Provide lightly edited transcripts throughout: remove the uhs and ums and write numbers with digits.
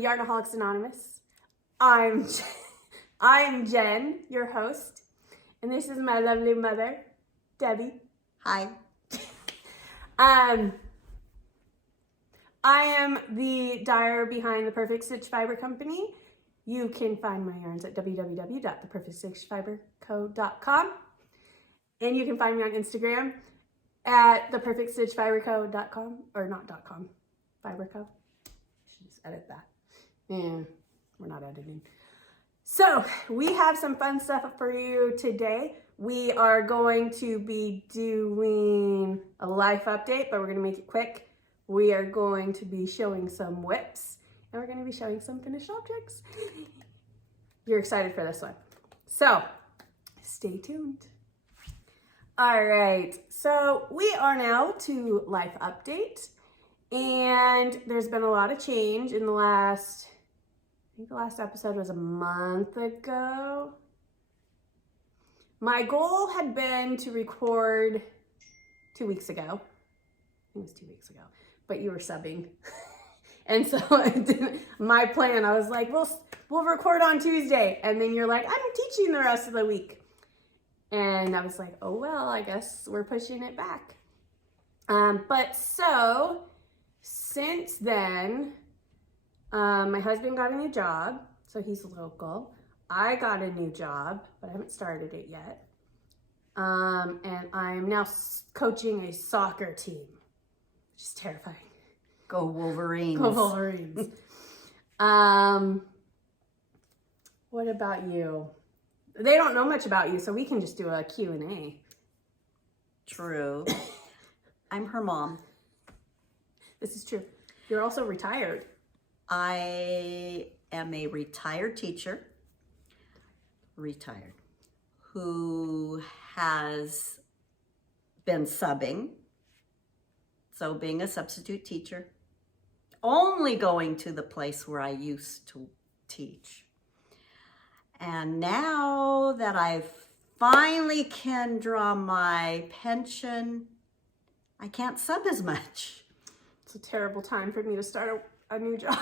Yarnaholics Anonymous. I'm Jen, your host, and this is my lovely mother, Debbie. Hi. I am the dyer behind the Perfect Stitch Fiber Company. You can find my yarns at www.theperfectstitchfiberco.com, and you can find me on Instagram at theperfectstitchfiberco.com, or not .com, fiberco. I should just edit that. Yeah, we're not editing. So we have some fun stuff for you today. We are going to be doing a life update, but we're going to make it quick. We are going to be showing some whips, and we're going to be showing some finished objects. You're excited for this one. So stay tuned. All right, so we are now to life update, and there's been a lot of change in the last, I think the last episode was a month ago. My goal had been to record 2 weeks ago. I think it was 2 weeks ago, but you were subbing. And so my plan, I was like, we'll record on Tuesday. And then you're like, I'm teaching the rest of the week. And I was like, oh, well, I guess we're pushing it back. But so since then, my husband got a new job, so he's local. I got a new job, but I haven't started it yet. And I'm now coaching a soccer team, which is terrifying. Go Wolverines. Go Wolverines. What about you? They don't know much about you, so we can just do a Q&A. True. I'm her mom. This is true. You're also retired. I am a retired teacher, who has been subbing. So being a substitute teacher, only going to the place where I used to teach. And now that I finally can draw my pension, I can't sub as much. It's a terrible time for me to start a new job.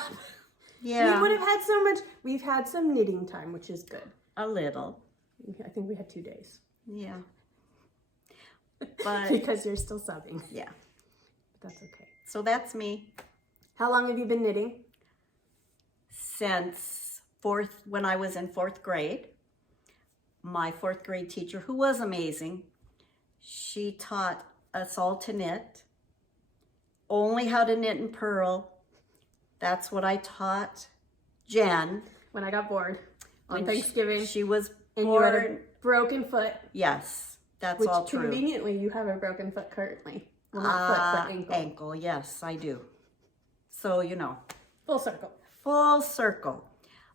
Yeah. We would have had so much. We've had some knitting time, which is good. A little. I think we had 2 days. Yeah. But because you're still subbing. Yeah. But that's okay. So that's me. How long have you been knitting? Since when I was in 4th grade. My 4th grade teacher, who was amazing, she taught us all to knit. Only how to knit and purl. That's what I taught Jen. When I got bored on Thanksgiving. She was and born. You had a broken foot. Yes, that's all true. Conveniently, you have a broken foot currently. Well, not foot, but ankle. Ankle, yes, I do. So, you know. Full circle. Full circle.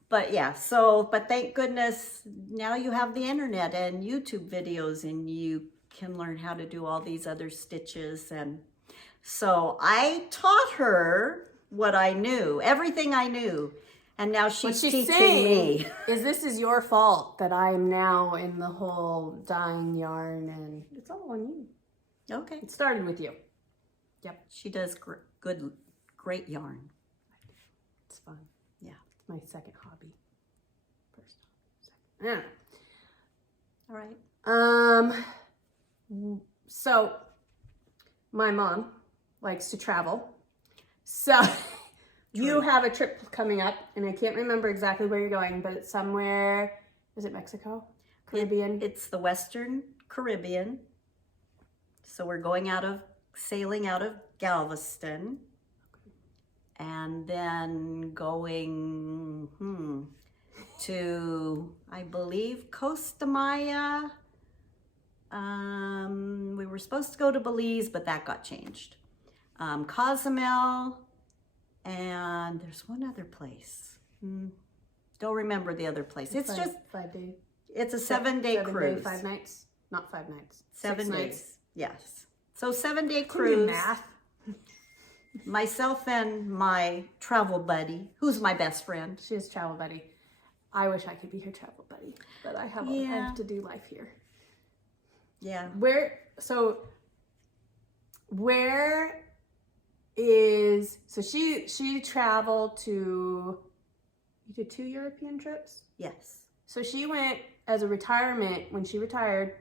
But yeah, but thank goodness now you have the internet and YouTube videos, and you can learn how to do all these other stitches. And so I taught her what I knew, everything I knew. And now she's teaching me. This is your fault that I am now in the whole dyeing yarn, and it's all on you. Okay. It started with you. Yep. She does great yarn. It's fun. Yeah. It's my second hobby. First, second. Yeah. All right. So my mom likes to travel. So you have a trip coming up, and I can't remember exactly where you're going, but it's somewhere, is it Mexico? Caribbean? It's the Western Caribbean. So we're sailing out of Galveston, and then going to, I believe, Costa Maya. We were supposed to go to Belize, but that got changed. Cozumel, and there's one other place. Don't remember the other place. It's just 5 days. It's a 7-day cruise. 7 day, 5 nights. Not 5 nights. 7 6 days. nights. Yes. So 7-day Can you do cruise. math? Myself and my travel buddy, who's my best friend. She is travel buddy. I wish I could be her travel buddy, but I have to do life here. Yeah. Where is, so she traveled to You did 2 European trips? Yes. So she went as a retirement when she retired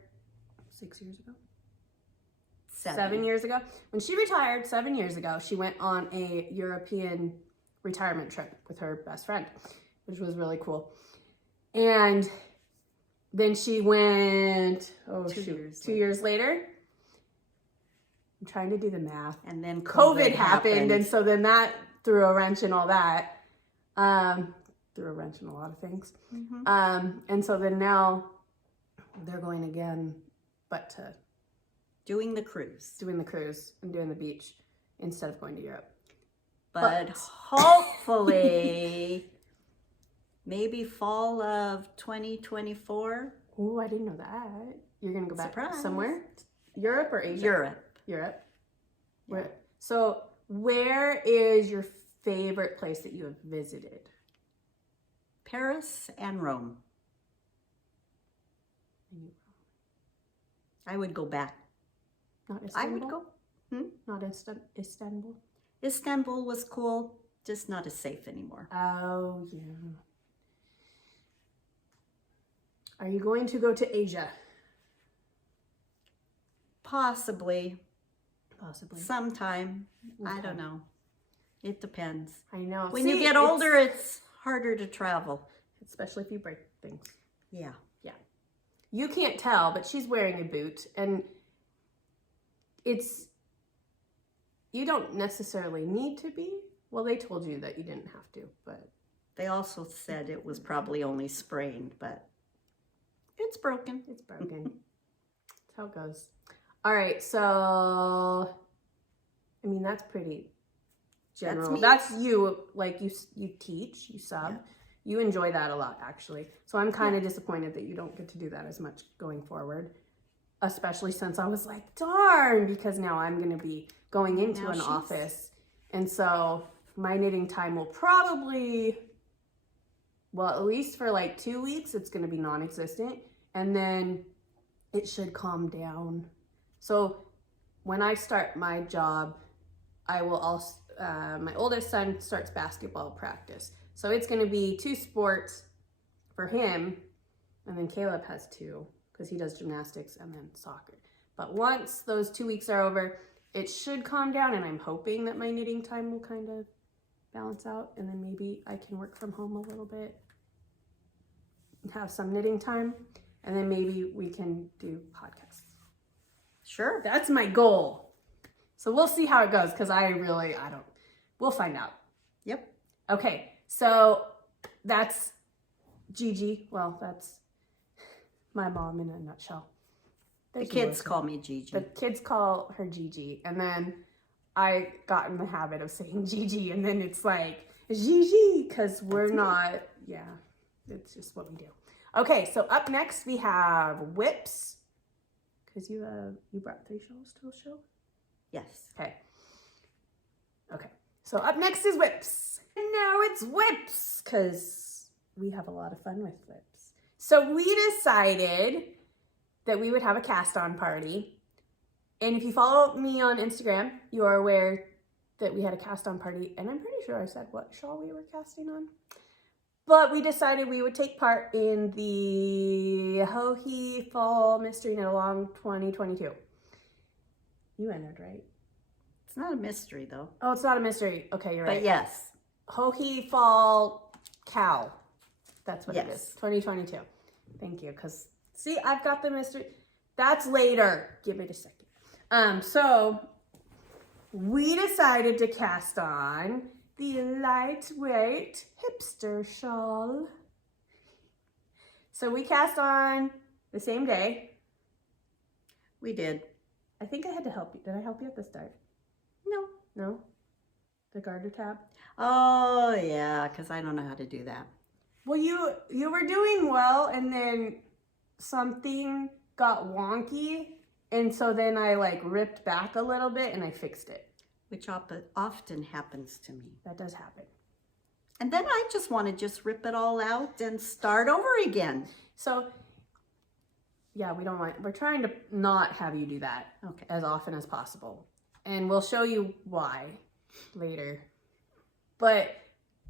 6 years ago? 7 years ago. When she retired 7 years ago, she went on a European retirement trip with her best friend, which was really cool. And then she went, 2 years later. I'm trying to do the math. And then COVID happened. And so then that threw a wrench in all that. Threw a wrench in a lot of things. And so then now they're going again, but to doing the cruise and doing the beach instead of going to Europe. But hopefully, maybe fall of 2024. Oh, I didn't know that. You're going to go back Surprise. Somewhere? Europe or Asia? Europe. Yeah. So where is your favorite place that you have visited? Paris and Rome. I would go back. Not Istanbul? I would go. Not Istanbul? Istanbul was cool, just not as safe anymore. Oh, yeah. Are you going to go to Asia? Possibly. Sometime. Okay. I don't know. It depends. I know. When you get older, it's harder to travel. Especially if you break things. Yeah. Yeah. You can't tell, but she's wearing a boot. And you don't necessarily need to be. Well, they told you that you didn't have to, but. They also said it was probably only sprained, but it's broken. It's broken. That's how it goes. All right, so, I mean, that's pretty general. That's you, like you teach, you sub. Yeah. You enjoy that a lot, actually. So I'm kind of disappointed that you don't get to do that as much going forward, especially since I was like, darn, because now I'm going to be going into an office. And so my knitting time will probably, well, at least for like 2 weeks, it's going to be non-existent. And then it should calm down. So when I start my job, I will also, my oldest son starts basketball practice. So it's going to be 2 sports for him. And then Caleb has 2 because he does gymnastics and then soccer. But once those 2 weeks are over, it should calm down. And I'm hoping that my knitting time will kind of balance out. And then maybe I can work from home a little bit, have some knitting time. And then maybe we can do podcasts. Sure. That's my goal. So we'll see how it goes because we'll find out. Yep. Okay. So that's Gigi. Well, that's my mom in a nutshell. The kids call me Gigi. The kids call her Gigi. And then I got in the habit of saying Gigi. And then it's like Gigi because we're not, it's just what we do. Okay, so up next we have whips. Because you brought 3 shawls to a show? Yes. Okay. So up next is whips. And now it's whips because we have a lot of fun with whips. So we decided that we would have a cast-on party. And if you follow me on Instagram, you are aware that we had a cast-on party. And I'm pretty sure I said what shawl we were casting on. But we decided we would take part in the Ho-He Fall Mystery Knit Along 2022. You entered, right? It's not a mystery, though. Oh, it's not a mystery. Okay, you're right. But yes. Ho-He Fall Cow. That's what it is. 2022. Thank you. Because, see, I've got the mystery. That's later. Give it a second. So, we decided to cast on the lightweight hipster shawl. So we cast on the same day. We did. I think I had to help you. Did I help you at the start? No? The garter tab? Oh, yeah, because I don't know how to do that. Well, you were doing well, and then something got wonky, and so then I like ripped back a little bit, and I fixed it. Which often happens to me. That does happen. And then I just want to rip it all out and start over again. So, yeah, we're trying to not have you do that as often as possible. And we'll show you why later. But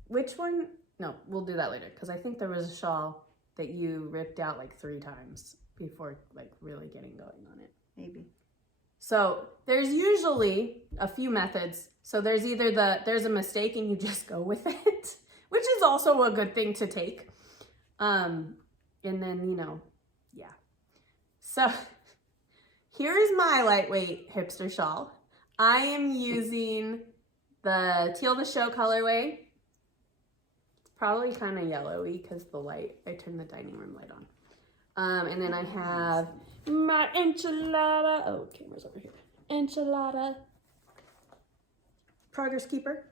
which one No, we'll do that later because I think there was a shawl that you ripped out like 3 times before like really getting going on it. Maybe. So there's usually a few methods. So there's either there's a mistake and you just go with it, which is also a good thing to take. And then, you know, yeah. So here's my lightweight hipster shawl. I am using the Teal to Show colorway. It's probably kind of yellowy because the light, I turned the dining room light on. And then I have my enchilada. Oh, camera's over here. Enchilada. Progress Keeper.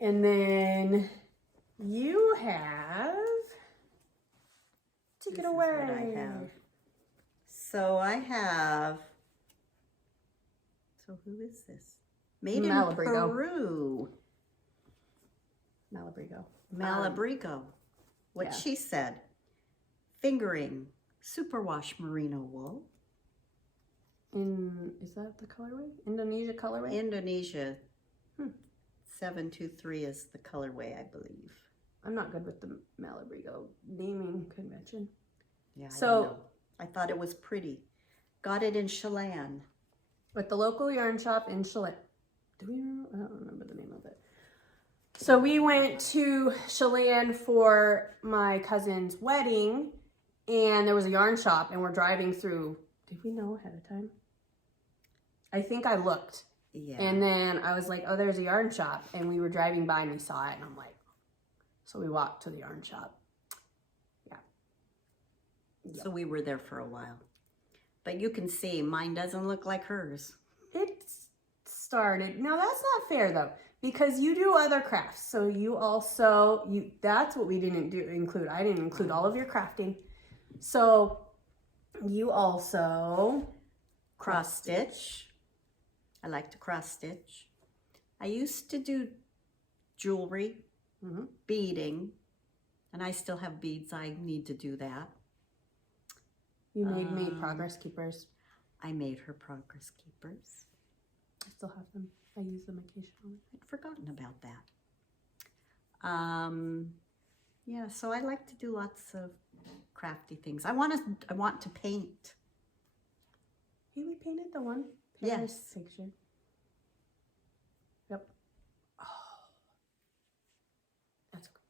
And then you have, take it away. This is what I have. So I have, so who is this? Made in Malabrigo. Peru. Malabrigo. Malabrigo. What yeah. she said. Fingering superwash merino wool. Is that the colorway? Indonesia colorway? Indonesia. 723 is the colorway, I believe. I'm not good with the Malabrigo naming convention. Yeah, I So don't know. I thought it was pretty. Got it in Chelan. With the local yarn shop in Chelan. Do we remember? I don't remember the name of it. So we went to Chelan for my cousin's wedding, and there was a yarn shop, and we're driving through. Did we know ahead of time? I think I looked. Yeah. And then I was like, oh, there's a yarn shop. And we were driving by and we saw it. And I'm like, so we walked to the yarn shop. Yeah. So we were there for a while. But you can see mine doesn't look like hers. It started. Now that's not fair though, because you do other crafts. So you also, that's what we didn't include. I didn't include all of your crafting. So you also cross stitch. I like to cross stitch. I used to do jewelry, beading, and I still have beads. I need to do that. You made progress keepers. I made her progress keepers. I still have them. I use them occasionally. I'd forgotten about that. Yeah, so I like to do lots of crafty things. I want to paint. Haley painted the one. Yes. Picture. Yep. Oh. That's okay.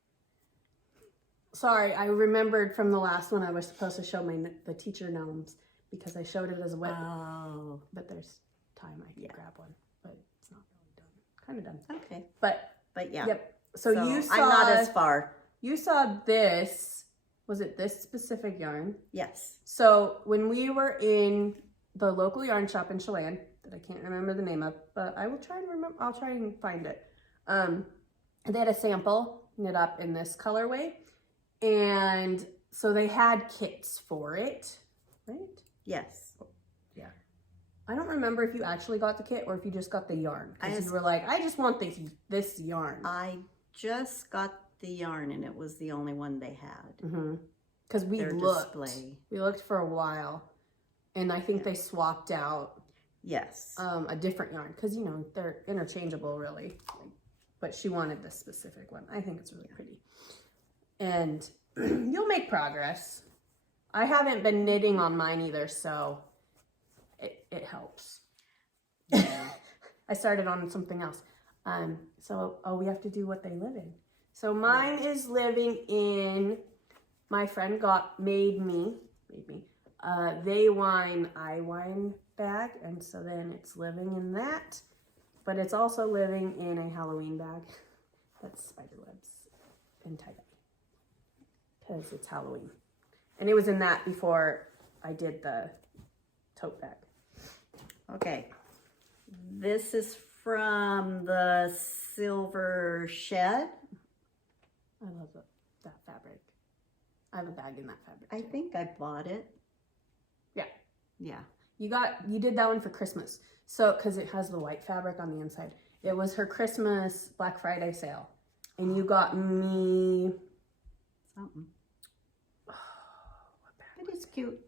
Sorry, I remembered from the last one I was supposed to show the teacher gnomes because I showed it as a web. Oh. But there's time I can grab one, but it's not really done. Kind of done. Okay. But yeah. Yep. So you saw. I'm not as far. You saw this. Was it this specific yarn? Yes. So when we were in the local yarn shop in Chelan that I can't remember the name of, but I will try and remember. I'll try and find it. They had a sample knit up in this colorway, and so they had kits for it, right? Yes. Yeah. I don't remember if you actually got the kit or if you just got the yarn, because you were like, I just want this yarn. I just got the yarn, and it was the only one they had. Because we display. We looked for a while. And I think they swapped out a different yarn because, you know, they're interchangeable really. But she wanted this specific one. I think it's really pretty. And you'll make progress. I haven't been knitting on mine either, so it helps. Yeah. I started on something else. We have to do what they live in. So mine is living in, my friend made me. They wine, I wine bag, and so then it's living in that, but it's also living in a Halloween bag that's spider webs and tie-dye because it's Halloween. And it was in that before I did the tote bag. Okay. This is from the Silver Shed. I love that fabric. I have a bag in that fabric too. I think I bought it. Yeah. Yeah. You did that one for Christmas. So, because it has the white fabric on the inside. It was her Christmas Black Friday sale. And you got me something. But it's cute.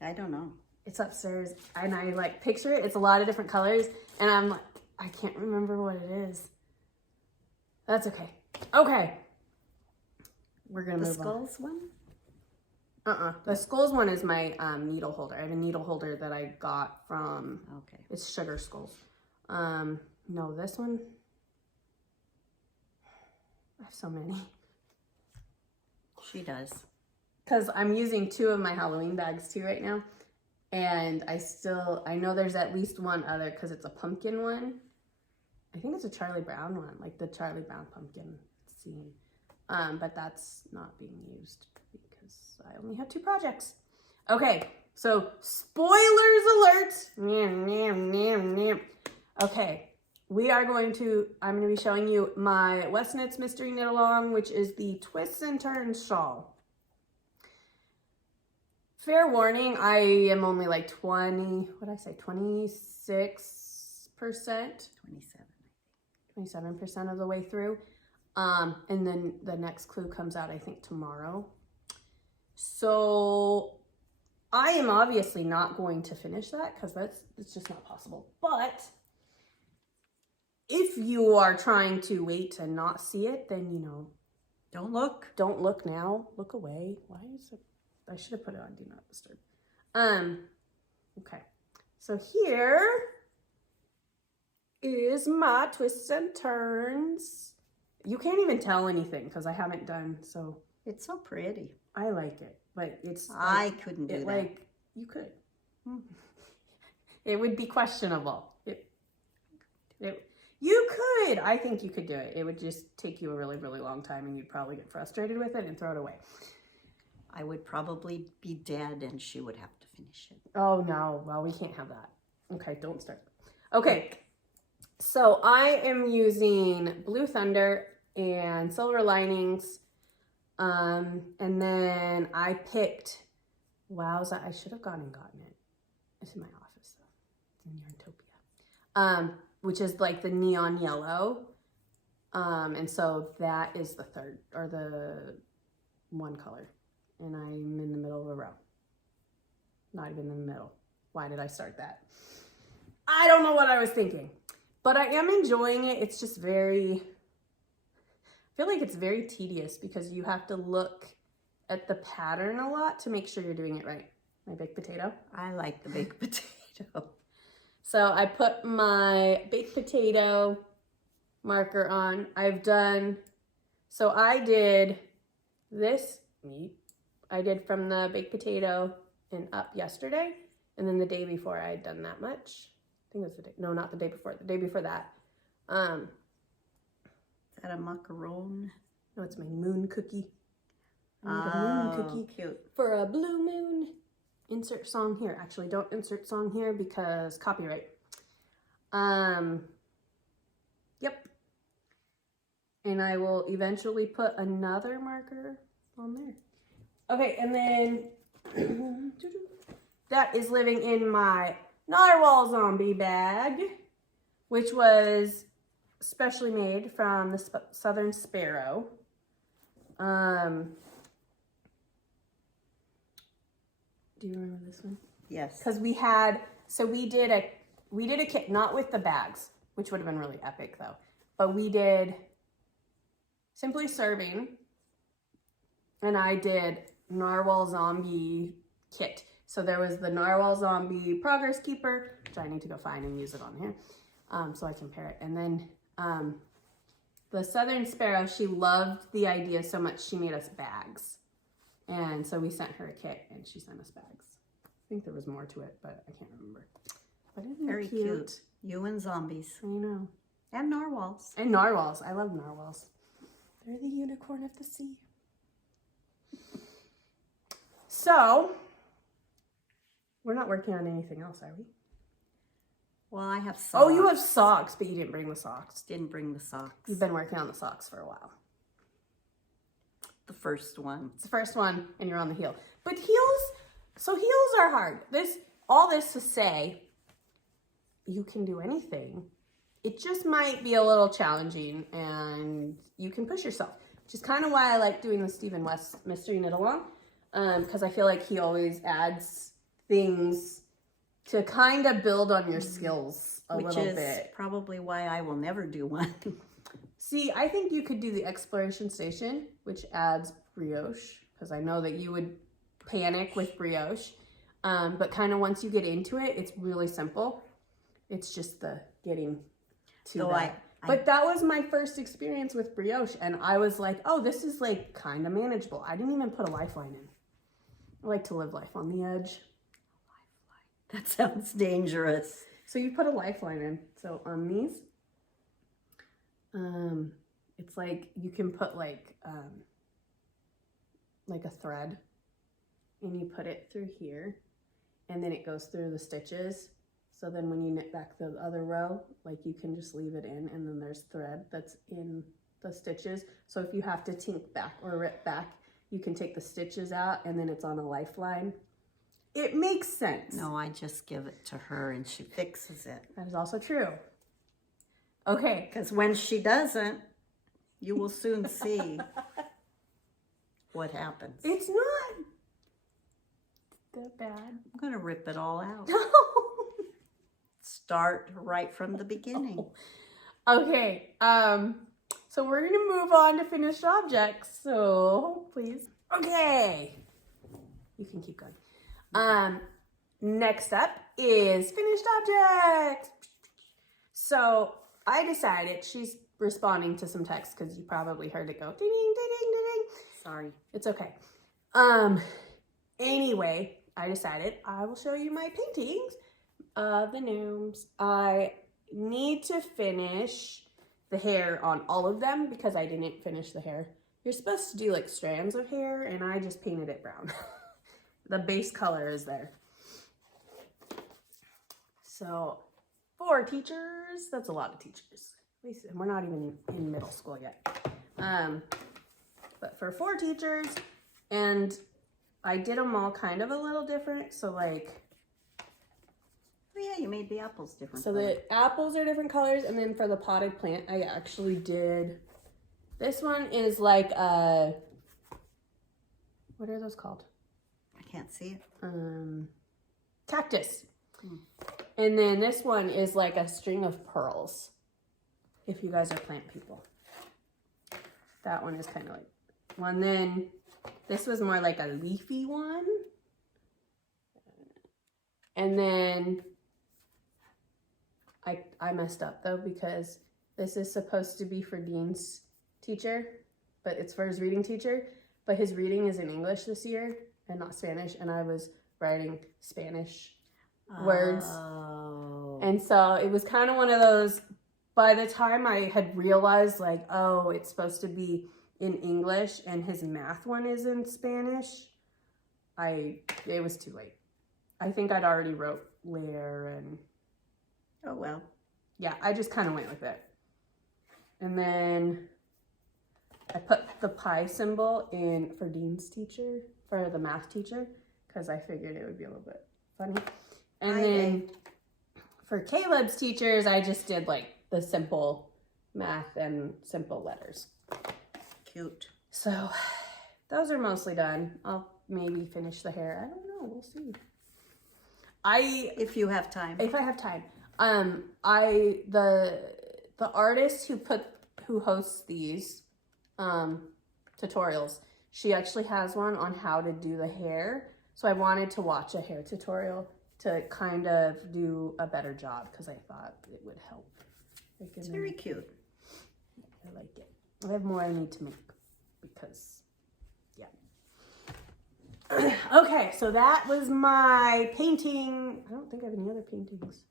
I don't know. It's upstairs, and I like picture it. It's a lot of different colors, and I'm like, I can't remember what it is. That's okay. Okay. We're gonna move on. The skulls one? The skulls one is my needle holder. I have a needle holder that I got from, Okay. it's Sugar Skulls. No, this one, I have so many. She does. Because I'm using 2 of my Halloween bags too right now. And I know there's at least one other because it's a pumpkin one. I think it's a Charlie Brown one, like the Charlie Brown pumpkin scene. But that's not being used because I only have 2 projects. Okay, so spoilers alert. Okay, I'm going to be showing you my West Knits Mystery Knit Along, which is the Twists and Turns shawl. Fair warning, I am only like 26%. 27% of the way through. And then the next clue comes out, I think, tomorrow. So I am obviously not going to finish that because it's just not possible. But if you are trying to wait and not see it, then, you know, Don't look. don't look now. Look away. Why is it? I should have put it on Do Not Disturb. Okay. So here is my Twists and Turns. You can't even tell anything because I haven't done, so It's so pretty. I like it. But it's I couldn't do that. Like, you could. It would be questionable. You could. I think you could do it. It would just take you a really, really long time and you'd probably get frustrated with it and throw it away. I would probably be dead and she would have to finish it. Oh, no. Well, we can't have that. Okay, don't start. Okay, so I am using Blue Thunder and Silver Linings. And then I picked, wowza, I should have gone and gotten it. It's in my office, though. It's in Yarntopia. Which is like the neon yellow. And so that is the third, or the one color. And I'm in the middle of a row. Not even in the middle. Why did I start that? I don't know what I was thinking. But I am enjoying it. It's just I feel like it's very tedious because you have to look at the pattern a lot to make sure you're doing it right. My baked potato. I like the baked potato. So I put my baked potato marker on. So I did this. I did from the baked potato and up yesterday. And then the day before I had done that much. I think it was not the day before. The day before that. Is that a macaron? No, it's my moon cookie. I need a Oh, moon cookie cute. for a blue moon. Insert song here. Actually, don't insert song here because copyright. Yep. And I will eventually put another marker on there. Okay, and then that is living in my Narwhal Zombie bag, which was specially made from the Southern Sparrow. Do you remember this one? Yes. Because we did a kit, not with the bags, which would have been really epic though, but we did Simply Serving, and I did Narwhal Zombie kit. So there was the Narwhal Zombie Progress Keeper, which I need to go find and use it on here, so I can pair it. And then the Southern Sparrow, she loved the idea so much she made us bags. And so we sent her a kit and she sent us bags. I think there was more to it, but I can't remember. But isn't Very it cute? cute. You and zombies. I know. And narwhals. And narwhals. I love narwhals. They're the unicorn of the sea. So, we're not working on anything else, are we? Well, I have socks. Oh, you have socks, but you didn't bring the socks. Didn't bring the socks. You've been working on the socks for a while. The first one. It's the first one, and you're on the heel. But heels are hard. All this to say, you can do anything. It just might be a little challenging, and you can push yourself, which is kind of why I like doing the Stephen West Mystery Knit Along, because I feel like he always adds things to kind of build on your skills a little bit. Which is probably why I will never do one. See, I think you could do the exploration station, which adds brioche, because I know that you would panic with brioche. But kind of once you get into it, it's really simple. It's just the getting to that. But that was my first experience with brioche, and I was like, oh, this is like kind of manageable. I didn't even put a lifeline in. I like to live life on the edge. That sounds dangerous. So you put a lifeline in. So on these, it's like you can put like a thread, and you put it through here, and then it goes through the stitches. So then when you knit back the other row, like you can just leave it in, and then there's thread that's in the stitches. So if you have to tink back or rip back, you can take the stitches out, and then it's on a lifeline. It makes sense. No, I just give it to her and she fixes it. That is also true. Okay. Because when she doesn't, you will soon see what happens. It's not that bad. I'm going to rip it all out. Start right from the beginning. Okay. So we're going to move on to finished objects. So please. Okay. You can keep going. Next up is finished objects. So I decided, she's responding to some text because you probably heard it go ding, ding, ding, ding, ding. Sorry. It's okay. Anyway, I decided I will show you my paintings of the gnomes. I need to finish the hair on all of them because I didn't finish the hair. You're supposed to do like strands of hair, and I just painted it brown. The base color is there. So 4 teachers, that's a lot of teachers. At least we're not even in middle school yet. But for 4 teachers, and I did them all kind of a little different. So like, Oh yeah, you made the apples different. so the apples are different colors, and then for the potted plant, I actually did, this one is like a, what are those called? I can't see it. Cactus. And then this one is like a string of pearls, if you guys are plant people. That one is kind of like one. Then this was more like a leafy one. And then I messed up though, because this is supposed to be for Dean's teacher, but it's for his reading teacher. But his reading is in English this year and not Spanish, and I was writing Spanish words. Oh. And so it was kind of one of those, by the time I had realized like, oh, it's supposed to be in English and his math one is in Spanish, it was too late. I think I'd already wrote later, and Oh well. yeah, I just kind of went with it. And then I put the pi symbol in for Dean's teacher, for the math teacher, because I figured it would be a little bit funny. And then for Caleb's teachers, I just did like the simple math and simple letters. Cute. So those are mostly done. I'll maybe finish the hair. I don't know. We'll see. If you have time. If I have time. The artist who hosts these tutorials, she actually has one on how to do the hair. So I wanted to watch a hair tutorial to kind of do a better job, because I thought it would help. It's very cute. I like it. I have more I need to make because, yeah. Okay, so that was my painting. I don't think I have any other paintings.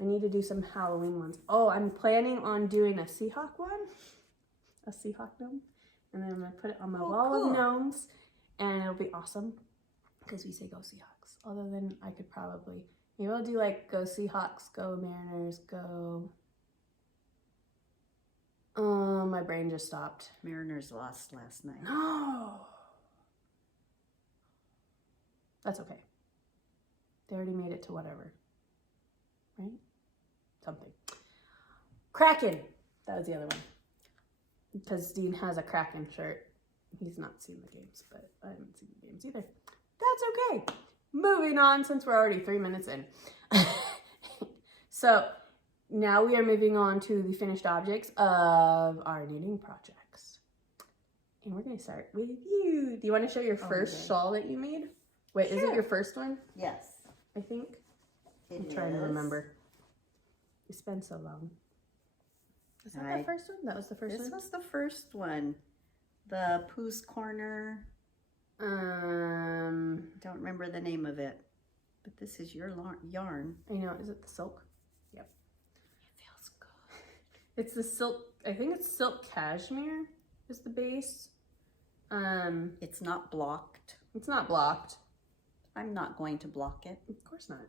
I need to do some Halloween ones. Oh, I'm planning on doing a Seahawk one. A Seahawk gnome. And then I'm going to put it on my wall of gnomes. And it'll be awesome, because we say go Seahawks. Other than I could probably, maybe I'll do like go Seahawks, go Mariners, go... my brain just stopped. Mariners lost last night. No! That's okay. They already made it to whatever. Right? Something. Kraken! That was the other one. Because Dean has a Kraken shirt. He's not seen the games, but I haven't seen the games either. That's okay. moving on since we're already 3 minutes in. So now we are moving on to the finished objects of our knitting projects. And we're going to start with you. Do you want to show your first shawl that you made? Wait, is it your first one? Yes. I think. I'm trying to remember. It's been so long. Is that the first one? That was the first one? This was the first one. The Pooh's Corner. Don't remember the name of it. But this is your yarn. I know. Is it the silk? Yep. It feels good. It's the silk. I think it's silk cashmere is the base. It's not blocked. It's not blocked. I'm not going to block it. Of course not.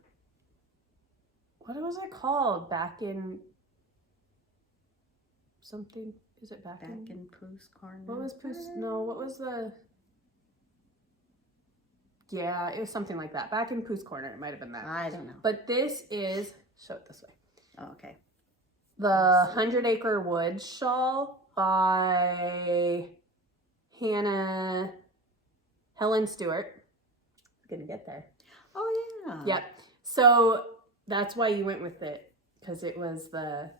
What was it called? Back in something? Is it back in Pooh's Corner? What was Pooh's? No, what was the? Yeah, it was something like that. Back in Pooh's Corner, it might have been that. I don't know. But this is, show it this way. Oh, okay. The 100 Acre Wood Shawl by Helen Stewart. I'm gonna get there. Oh yeah. Yep. So that's why you went with it, because it was the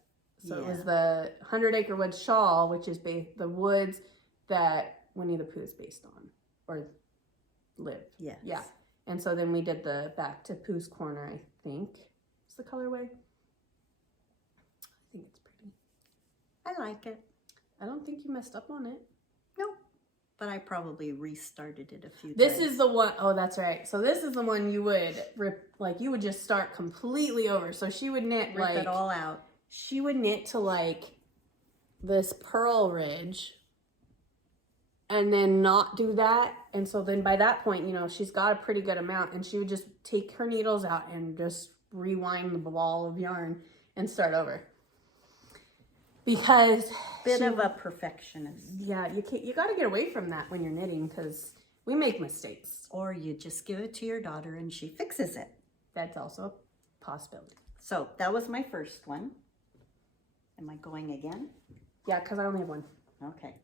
it was the 100 Acre Wood Shawl, which is the woods that Winnie the Pooh is based on, or lived. Yes. Yeah. And so then we did the Back to Pooh's Corner, I think. It's the colorway. I think it's pretty. I like it. I don't think you messed up on it. No. But I probably restarted it a few times. This is the one, oh, that's right. So this is the one you would you would just start completely over. So she would knit Rip it all out. She would knit to like this purl ridge and then not do that. And so then by that point, you know, she's got a pretty good amount, and she would just take her needles out and just rewind the ball of yarn and start over. Because bit of a perfectionist. Yeah, you got to get away from that when you're knitting, because we make mistakes. Or you just give it to your daughter and she fixes it. That's also a possibility. So that was my first one. Am I going again? Yeah, because I only have one. Okay.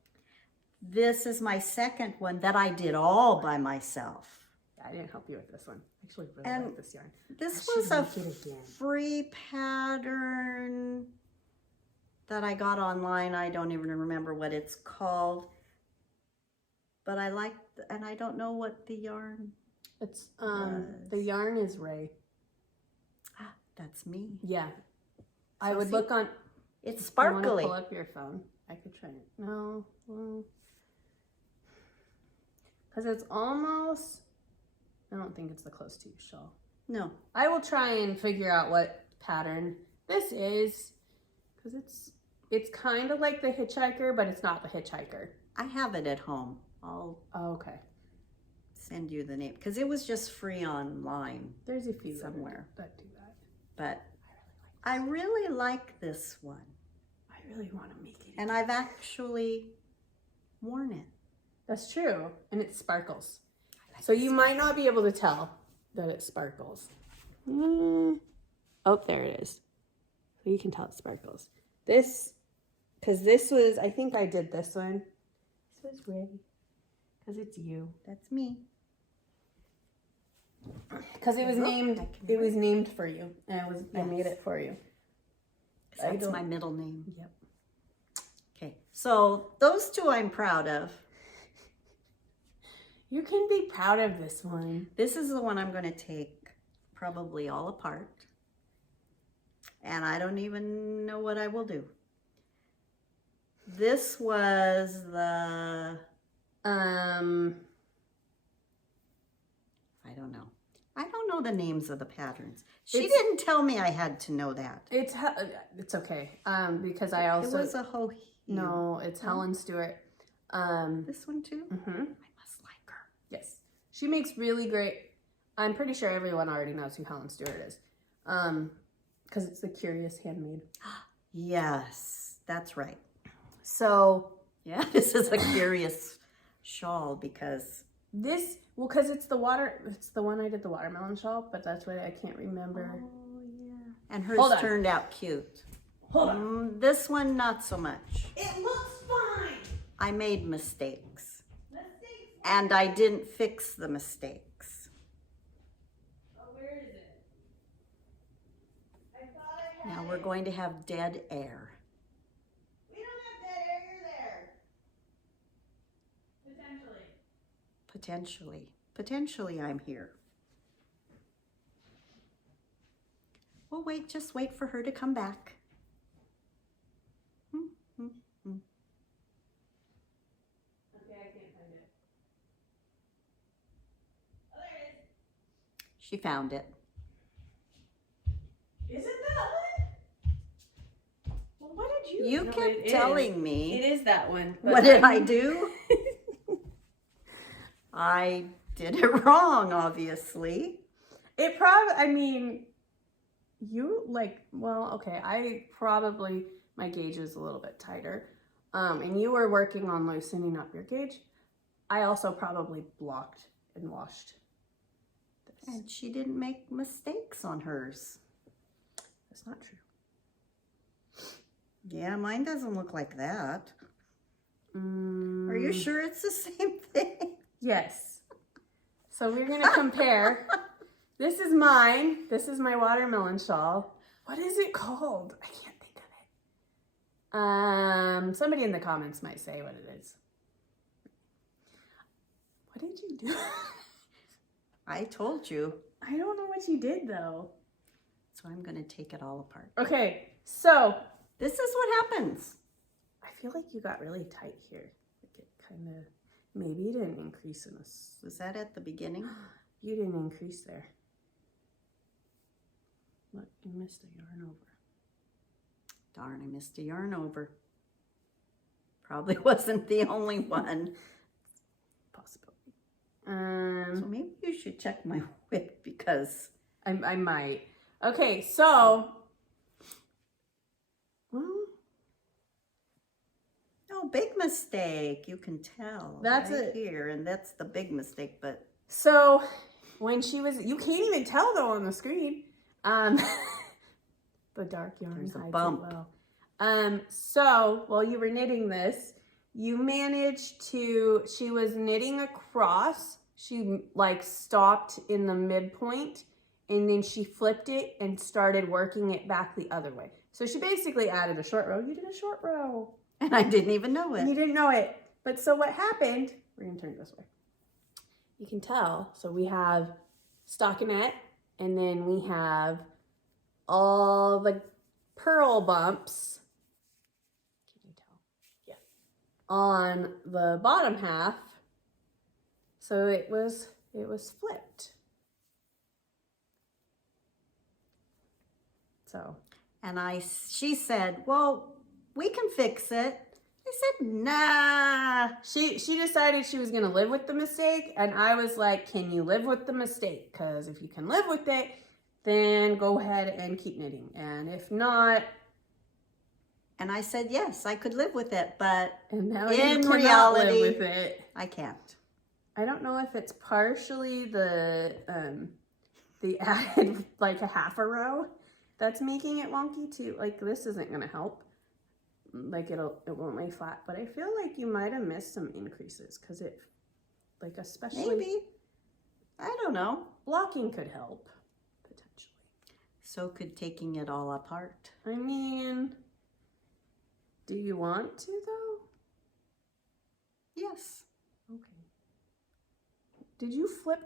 This is my second one that I did all by myself. I didn't help you with this one. I actually really like this yarn. This was a free pattern that I got online. I don't even remember what it's called. But I liked, and I don't know what the yarn It's the yarn is Ray. Ah, that's me. Yeah. So I would look on. It's sparkly. Pull up your phone. I could try it. No. Well, because it's almost. I don't think it's the close to you shawl. No. I will try and figure out what pattern this is, because it's kind of like the Hitchhiker, but it's not the Hitchhiker. I have it at home. I'll okay. Send you the name, because it was just free online. There's a few somewhere that do that. But I really like this one. I really want to make it. And I've actually worn it. That's true. And it sparkles. So you might not be able to tell that it sparkles. Oh, there it is. So you can tell it sparkles. This, because this was, I think I did this one. This was Ray. Because it's you. That's me. Because it was named. It was named for you, and I made it for you. That's my middle name. Yep. Okay, so those two I'm proud of. You can be proud of this one. This is the one I'm going to take probably all apart, and I don't even know what I will do. This was the I don't know. I don't know the names of the patterns. She didn't tell me I had to know that. It's okay. Because I also it was a whole. No, it's Helen Stewart. This one too. Mm-hmm. I must like her. Yes, she makes really great. I'm pretty sure everyone already knows who Helen Stewart is. Because it's the Curious Handmaid. Yes, that's right. So yeah, this is a curious shawl because because it's the one I did the watermelon shawl, but that's why I can't remember. Oh yeah, and hers turned out cute. Hold on. This one not so much. It looks fine. I made mistakes, and I didn't fix the mistakes. Now we're going to have dead air. We don't have dead air. You're there. Potentially. Potentially I'm here. Well, just wait for her to come back. Okay, I can't find it. Oh, there it is. She found it. Is it that one? Well, what did you? You No, kept it telling is. me. It is that one. What did I do? I did it wrong, obviously. It probably, I mean, you like, well, okay, my gauge is a little bit tighter. And you were working on loosening up your gauge. I also probably blocked and washed this. And she didn't make mistakes on hers. That's not true. Yeah, mine doesn't look like that. Are you Mm, sure it's the same thing? yes. So we're going to compare. This is mine. This is my watermelon shawl. What is it called? I can't think of it. Somebody in the comments might say what it is. What did you do? I told you. I don't know what you did though. So I'm going to take it all apart. Okay, so This is what happens. I feel like you got really tight here. Like it kind of, maybe you didn't increase in this. Was that at the beginning? You didn't increase there. Look, you missed a yarn over. Darn, I missed a yarn over. Probably wasn't the only one. Possibility. So maybe you should check my width because I might. Okay, so, well, oh, big mistake. You can tell. That's right it. Here, and that's the big mistake. But so when she was, you can't even tell though on the screen. The dark yarn There's a hides it bump. well. So while you were knitting this, you managed to, she was knitting across. She like stopped in the midpoint and then she flipped it and started working it back the other way. So she basically added a short row. You did a short row. and I didn't even know You it. didn't know it. But so what happened, we're gonna turn it this way. You can tell. So we have stockinette and then we have all the purl bumps. Can you tell? Yeah. On the bottom half. So it was flipped. So And she said, well, we can fix it. I said, nah. she decided she was going to live with the mistake. And I was like, can you live with the mistake? Because if you can live with it, then go ahead and keep knitting. And if not, And I said, yes, I could live with it, but and now in you cannot reality, live with it. I can't. I don't know if it's partially the added like a half a row that's making it wonky too. Like this isn't going to help. Like it won't lay flat, but I feel like you might have missed some increases because it, like especially Maybe. I don't know. blocking could help potentially. So could taking it all apart. I mean, do you want to though? Yes. Okay. Did you flip?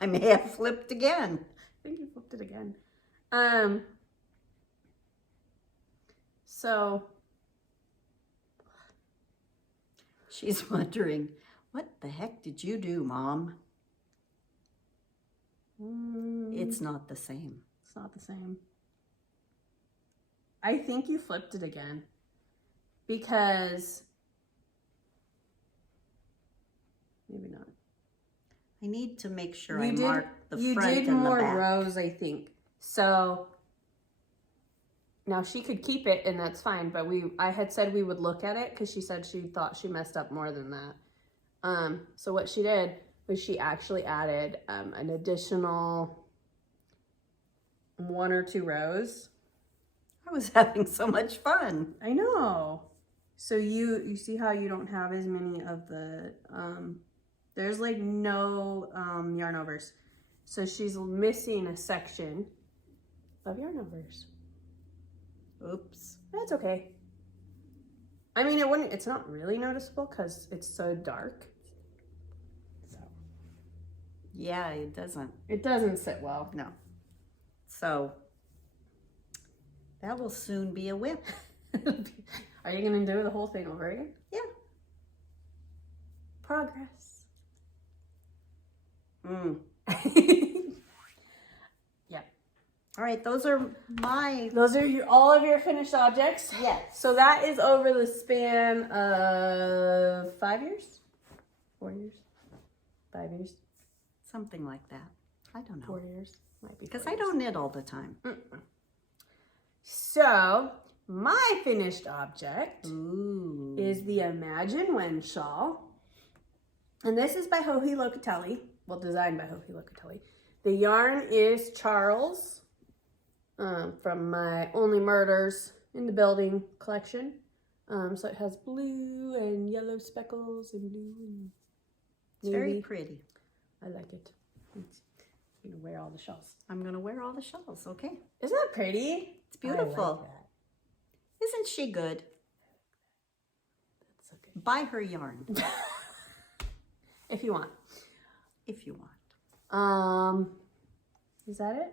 I may have flipped again. I think you flipped it again. So She's wondering, what the heck did you do, Mom? It's not the same. It's not the same. I think you flipped it again because maybe not. I need to make sure You I did- mark the You front did and more the back. rows, I think. So now she could keep it, and that's fine. But I had said we would look at it because she said she thought she messed up more than that. So what she did was she actually added an additional 1 or 2 rows. I was having so much fun. I know. So you see how you don't have as many of the there's like no yarn overs. So she's missing a section of Yarnaholics. Oops. That's okay. I mean, it's not really noticeable because it's so dark. So. Yeah, it doesn't. It doesn't sit well. No. So, that will soon be a whip. Are you going to do the whole thing over again? Yeah. Progress. Yeah. All right, those are all of your finished objects. Yes. So that is over the span of 5 years? 4 years? 5 years? Something like that. I don't know. 4 years? Might be. Because I don't knit all the time. So, my finished object Ooh. is the Imagine When shawl. And this is by Joji Locatelli. Well, designed by Joji Locatelli. The yarn is Charles from my Only Murders in the Building collection. So it has blue and yellow speckles and blue and It's navy. very pretty. I like it. I'm going to wear all the shawls. I'm going to wear all the shawls, okay? Isn't that pretty? It's beautiful. I like that. Isn't she good? That's so good. Buy her yarn If you want. if you want. Is that it?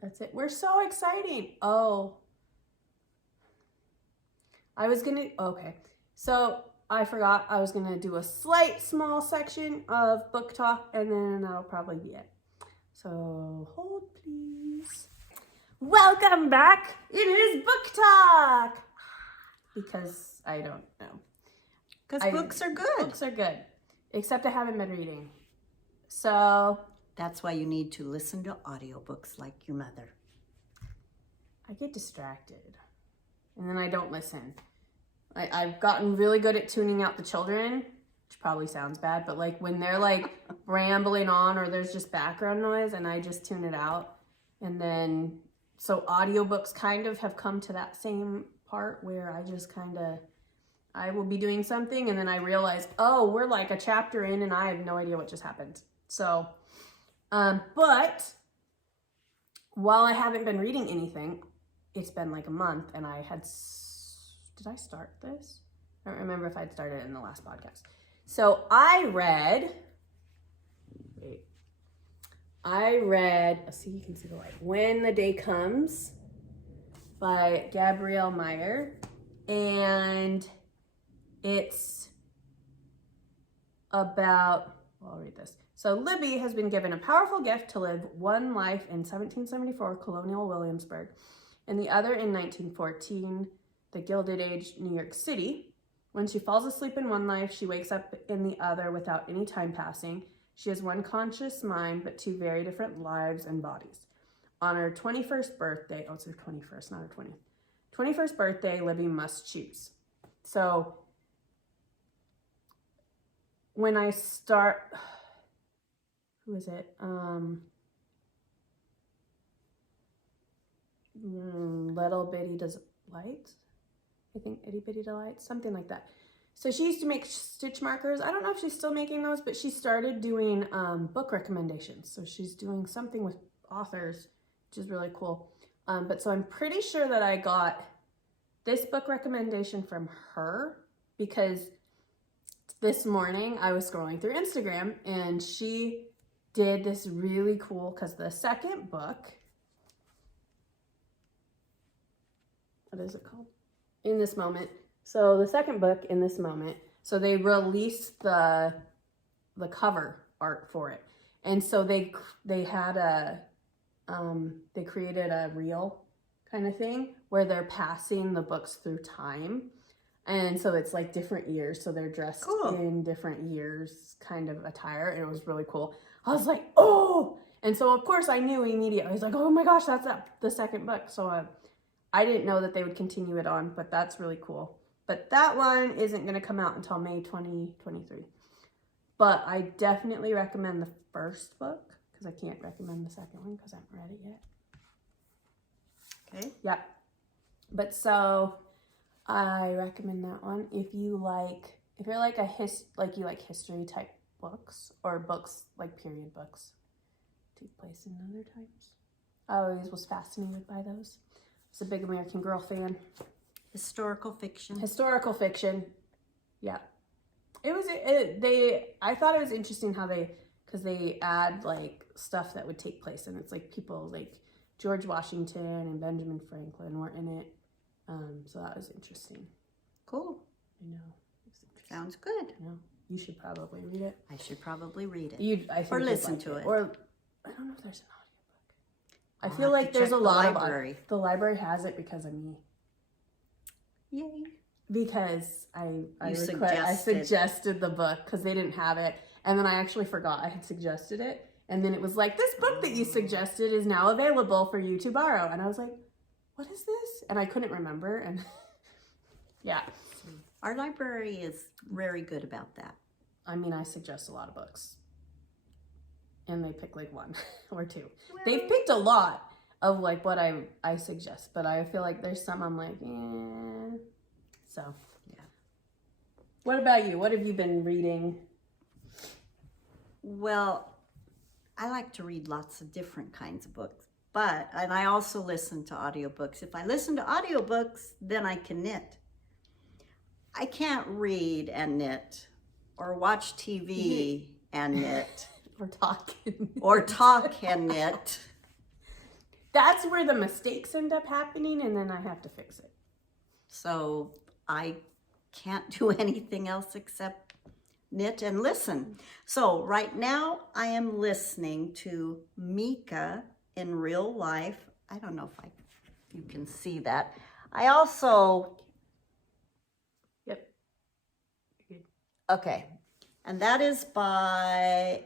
That's it. We're so exciting. Oh. Okay. So I forgot I was gonna do a small section of book talk, and then that'll probably be it. So hold please. Welcome back. It is book talk. Because I don't know. Because books are good. Books are good. Except I haven't been reading. So That's why you need to listen to audiobooks like your mother. I get distracted. And then I don't listen. I've gotten really good at tuning out the children, which probably sounds bad, but like when they're like rambling on or there's just background noise and I just tune it out. And then, so audiobooks kind of have come to that same part where I just I will be doing something and then I realize, oh, we're like a chapter in and I have no idea what just happened. So, but while I haven't been reading anything, it's been like a month and did I start this? I don't remember if I'd started it in the last podcast. So I read, let's see, you can see the light. When the Day Comes by Gabrielle Meyer. And it's about, well, I'll read this. So Libby has been given a powerful gift to live one life in 1774 colonial Williamsburg and the other in 1914, the Gilded Age, New York City. When she falls asleep in one life, she wakes up in the other without any time passing. She has one conscious mind, but two very different lives and bodies. On her 21st birthday, it's her 21st, not her 20th. 21st birthday, Libby must choose. So when I start, who is it? Little Bitty Delights. I think Itty Bitty Delights, something like that. So she used to make stitch markers. I don't know if she's still making those, but she started doing book recommendations. So she's doing something with authors, which is really cool. But so I'm pretty sure that I got this book recommendation from her because this morning I was scrolling through Instagram and she did this really cool, because the second book, what is it called? In This Moment. So the second book, In This Moment, so they released the cover art for it. And so they had they created a reel kind of thing where they're passing the books through time. And so it's like different years. So they're dressed in different years kind of attire. And it was really cool. I was like, oh! And so of course I knew immediately. I was like, oh my gosh, that's the second book. So I didn't know that they would continue it on, but that's really cool. But that one isn't going to come out until May 2023. But I definitely recommend the first book because I can't recommend the second one because I haven't read it yet. Okay. Yeah. But so I recommend that one if you're like you like history type books or books like period books take place in other times. I always was fascinated by those. I was a big American Girl fan. Historical fiction. Historical fiction. Yeah. I thought it was interesting how because they add like stuff that would take place, and it's like people like George Washington and Benjamin Franklin were in it. So that was interesting. Cool. I know. Sounds good. Yeah. You should probably read it. I should probably read it. I think or listen to it. Or I don't know if there's an audiobook. I'll I feel like there's a lot library. The library has it because of me. Yay. Because I suggested. suggested the book because they didn't have it, and then I actually forgot I had suggested it, and then it was like, this book that you suggested is now available for you to borrow, and I was like, what is this? And I couldn't remember, and yeah. Our library is very good about that. I mean, I suggest a lot of books, and they pick like one or two. Well, They've picked a lot of like what I suggest, but I feel like there's some I'm like, eh. So, yeah. What about you? What have you been reading? Well, I like to read lots of different kinds of books, and I also listen to audiobooks. If I listen to audiobooks, then I can knit. I can't read and knit, or watch TV and knit, or talk and knit. That's where the mistakes end up happening, and then I have to fix it. So I can't do anything else except knit and listen. So right now I am listening to Mika in real life. I don't know if you can see that. I also... Yep. Okay. And that is by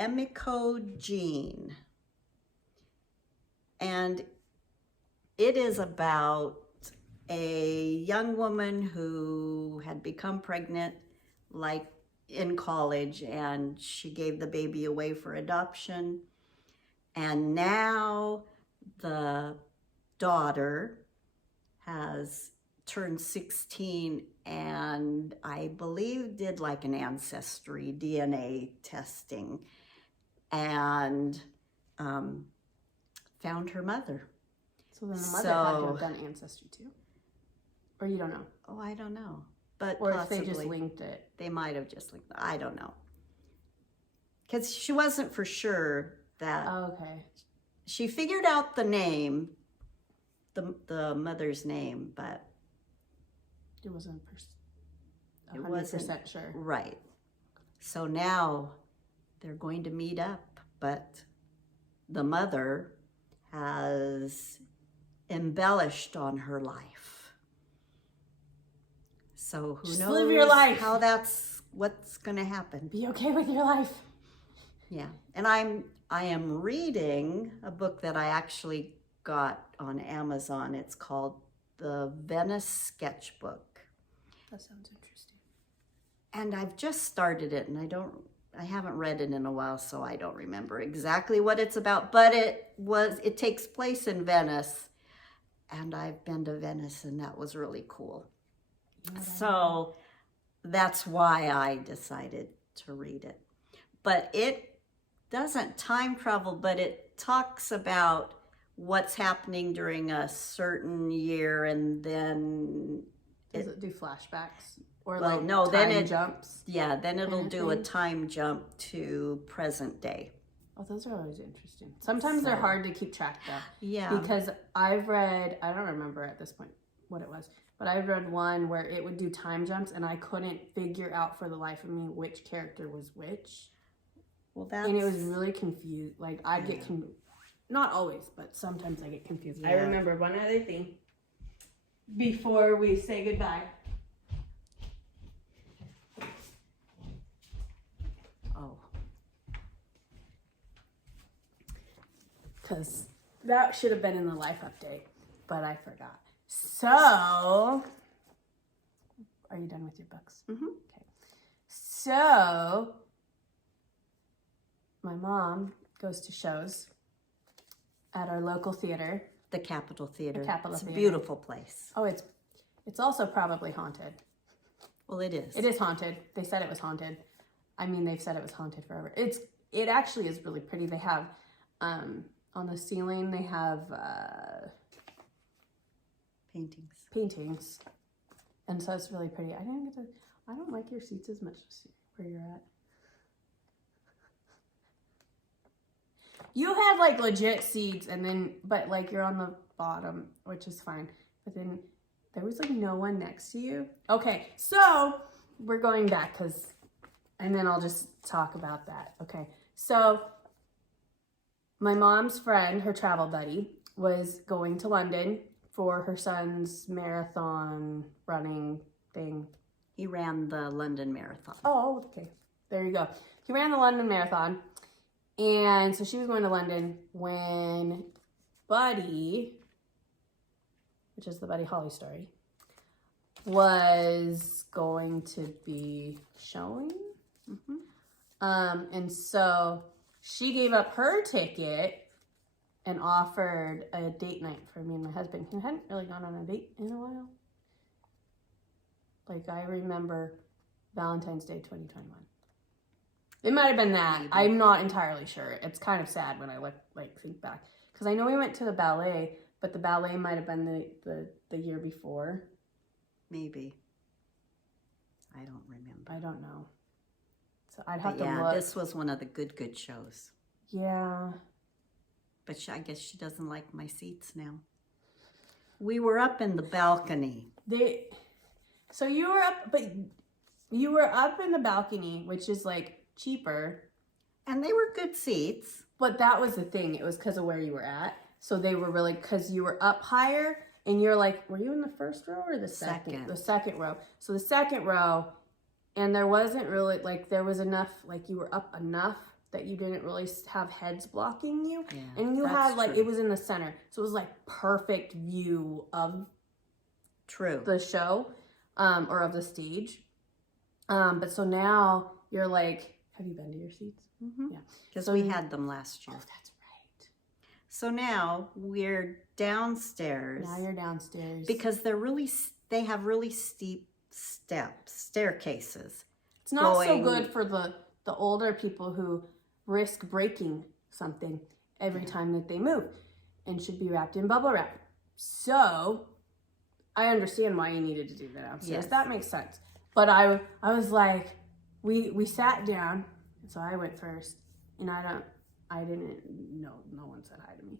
Emiko Jean. And it is about a young woman who had become pregnant, like in college, and she gave the baby away for adoption. And now the daughter has turned 16 and I believe did like an ancestry DNA testing and found her mother. So then the mother had to have done ancestry too? Or you don't know? Oh, I don't know. But or possibly, if they just linked it. They might have just linked it. I don't know. Because she wasn't for sure that... Oh, okay. She figured out the name, the mother's name, but... It wasn't 100% sure. Right. So now they're going to meet up, but the mother has embellished on her life. So who Just knows live your life. what's going to happen. Be okay with your life. Yeah. And I am reading a book that I actually got on Amazon. It's called the Venice Sketchbook. That sounds interesting. And I've just started it, and I haven't read it in a while, so I don't remember exactly what it's about, but it takes place in Venice, and I've been to Venice, and that was really cool. So that's why I decided to read it. But it doesn't time travel, but it talks about what's happening during a certain year, and then... Does it do flashbacks? Or well, like no, time then it jumps? Yeah, then it'll do a thing? time jump to present day. Oh, those are always interesting. Sometimes they're hard to keep track though. Yeah. Because I've read, I don't remember at this point what it was, but I've read one where it would do time jumps and I couldn't figure out for the life of me which character was which. Well, that's... And it was really confused. Like I'd get not always, but sometimes I get confused. Yeah. I remember one other thing before we say goodbye. Oh. Because that should have been in the life update, but I forgot. So, are you done with your books? Mm-hmm. Okay. So, my mom goes to shows at our local theater. The Capitol Theater. It's a beautiful place. Oh, it's also probably haunted. Well, it is. It is haunted. They said it was haunted. I mean, they've said it was haunted forever. It actually is really pretty. They have on the ceiling they have paintings. And so it's really pretty. I don't like your seats as much as where you're at. You had like legit seats but like you're on the bottom, which is fine. But then there was like no one next to you. Okay, so we're going back and then I'll just talk about that. Okay, so my mom's friend, her travel buddy, was going to London for her son's marathon running thing. He ran the London Marathon. Oh, okay. There you go. He ran the London Marathon. And so she was going to London when Buddy, which is the Buddy Holly story, was going to be showing. And so she gave up her ticket and offered a date night for me and my husband, who hadn't really gone on a date in a while. Like, I remember Valentine's Day 2021. It might have been that. Maybe. I'm not entirely sure. It's kind of sad when I think back. Because I know we went to the ballet, but the ballet might have been the year before. Maybe. I don't remember. I don't know. So I'd have to look. Yeah, this was one of the good shows. Yeah. But I guess she doesn't like my seats now. We were up in the balcony. So you were up, but you were up in the balcony, which is like cheaper. And they were good seats. But that was the thing. It was because of where you were at. So they were really, because you were up higher and you're like, were you in the first row or the second? The second row. So the second row, and there wasn't really, like, there was enough, like, you were up enough that you didn't really have heads blocking you. Yeah, and you had, like, true. it was in the center. So it was, like, perfect view of True. the show, or of the stage. But so now you're like, have you been to your seats? Mm-hmm. Yeah. Because So we had them last year. Oh, that's right. So now we're downstairs. Now you're downstairs. Because they have really steep staircases. It's not so good for the older people who risk breaking something every time that they move and should be wrapped in bubble wrap. So I understand why you needed to do that downstairs. Yes. That makes sense. But I was like, we sat down, so I went first, and I didn't know, no one said hi to me.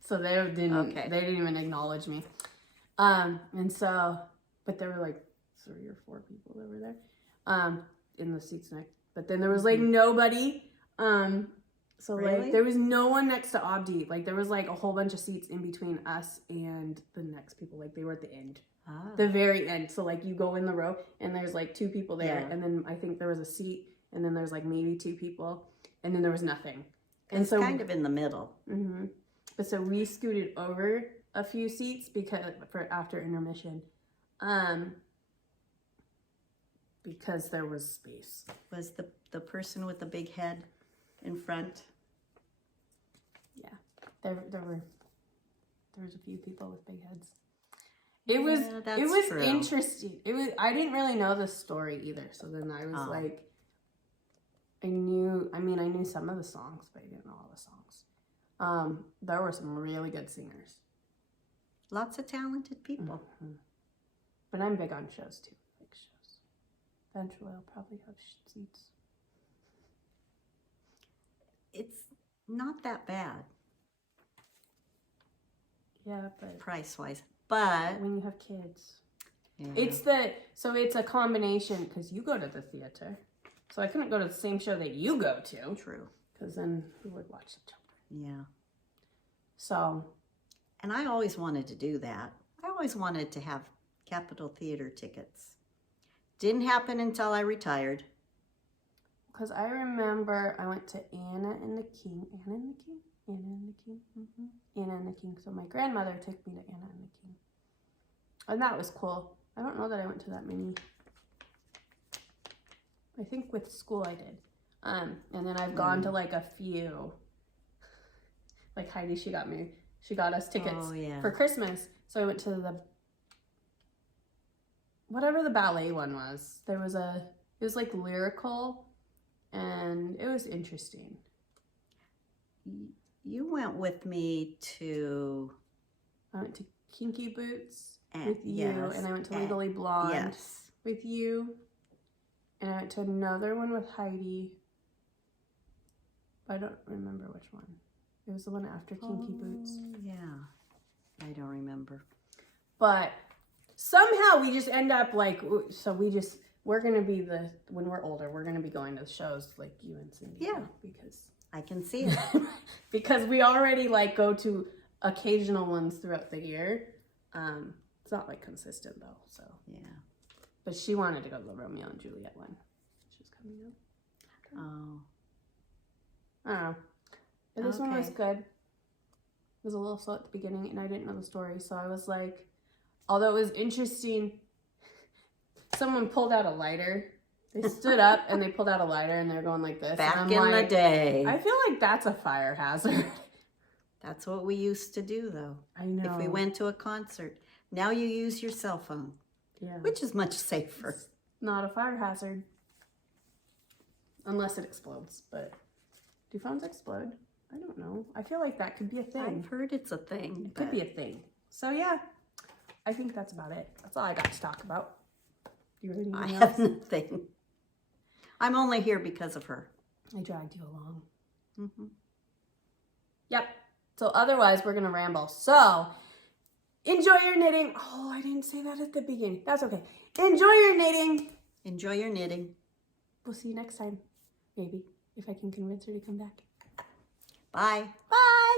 So they didn't even acknowledge me. And so, but there were like 3 or 4 people that were there, in the seats next. But then there was like nobody, so Really? like there was no one next to Abdi. Like there was like a whole bunch of seats in between us and the next people. Like they were at the end. The very end. So like you go in the row and there's like 2 people there, and then I think there was a seat, and then there's like maybe 2 people, and then there was nothing. And it's so kind of in the middle. Mm-hmm. But so we scooted over a few seats for after intermission, because there was space. Was the person with the big head in front? Yeah, there was a few people with big heads. It was true. interesting. I didn't really know the story either. So then I was like, I knew some of the songs, but I didn't know all the songs. There were some really good singers. Lots of talented people. Mm-hmm. But I'm big on shows too, big shows. Eventually I'll probably have seats. It's not that bad. Yeah, but price-wise. But when you have kids, yeah. It's a combination, because you go to the theater, so I couldn't go to the same show that you go to. True. Because then who would watch the children? Yeah. So. And I always wanted to do that. I always wanted to have Capitol Theater tickets. Didn't happen until I retired. Because I remember I went to Anna and the King. So my grandmother took me to Anna and the King. And that was cool. I don't know that I went to that many. I think with school I did. And then I've gone to like a few. Like Heidi, she got us tickets for Christmas. So I went to whatever the ballet one was. It was like lyrical, and it was interesting. you went with me to... I went to Kinky Boots And- with you, yes, and I went to and- Legally Blonde Yes. with you, and I went to another one with Heidi. I don't remember which one. It was the one after Kinky Boots. Yeah. I don't remember. But somehow we just end up like, so we're going to be when we're older, we're going to be going to shows like you and Cindy. Yeah. Because I can see it. because we already like go to occasional ones throughout the year. It's not like consistent though, so. Yeah. But she wanted to go to the Romeo and Juliet one. She's coming up. Oh. I don't know. But this one was Okay. good. It was a little slow at the beginning, and I didn't know the story, so I was like, although it was interesting, someone pulled out a lighter. They stood up and they pulled out a lighter, and they're going like this. Back and in I'm the like, day. I feel like that's a fire hazard. That's what we used to do, though. I know. If we went to a concert. Now you use your cell phone, Yeah. which is much safer. It's not a fire hazard. Unless it explodes, but do phones explode? I don't know. I feel like that could be a thing. I've heard it's a thing. It could be a thing. So yeah, I think that's about it. That's all I got to talk about. Do you have I anything have else? nothing. I'm only here because of her. I dragged you along. Mm-hmm. Yep. So otherwise, we're gonna ramble. So enjoy your knitting. Oh, I didn't say that at the beginning. That's okay. Enjoy your knitting. Enjoy your knitting. We'll see you next time. Maybe if I can convince her to come back. Bye. Bye.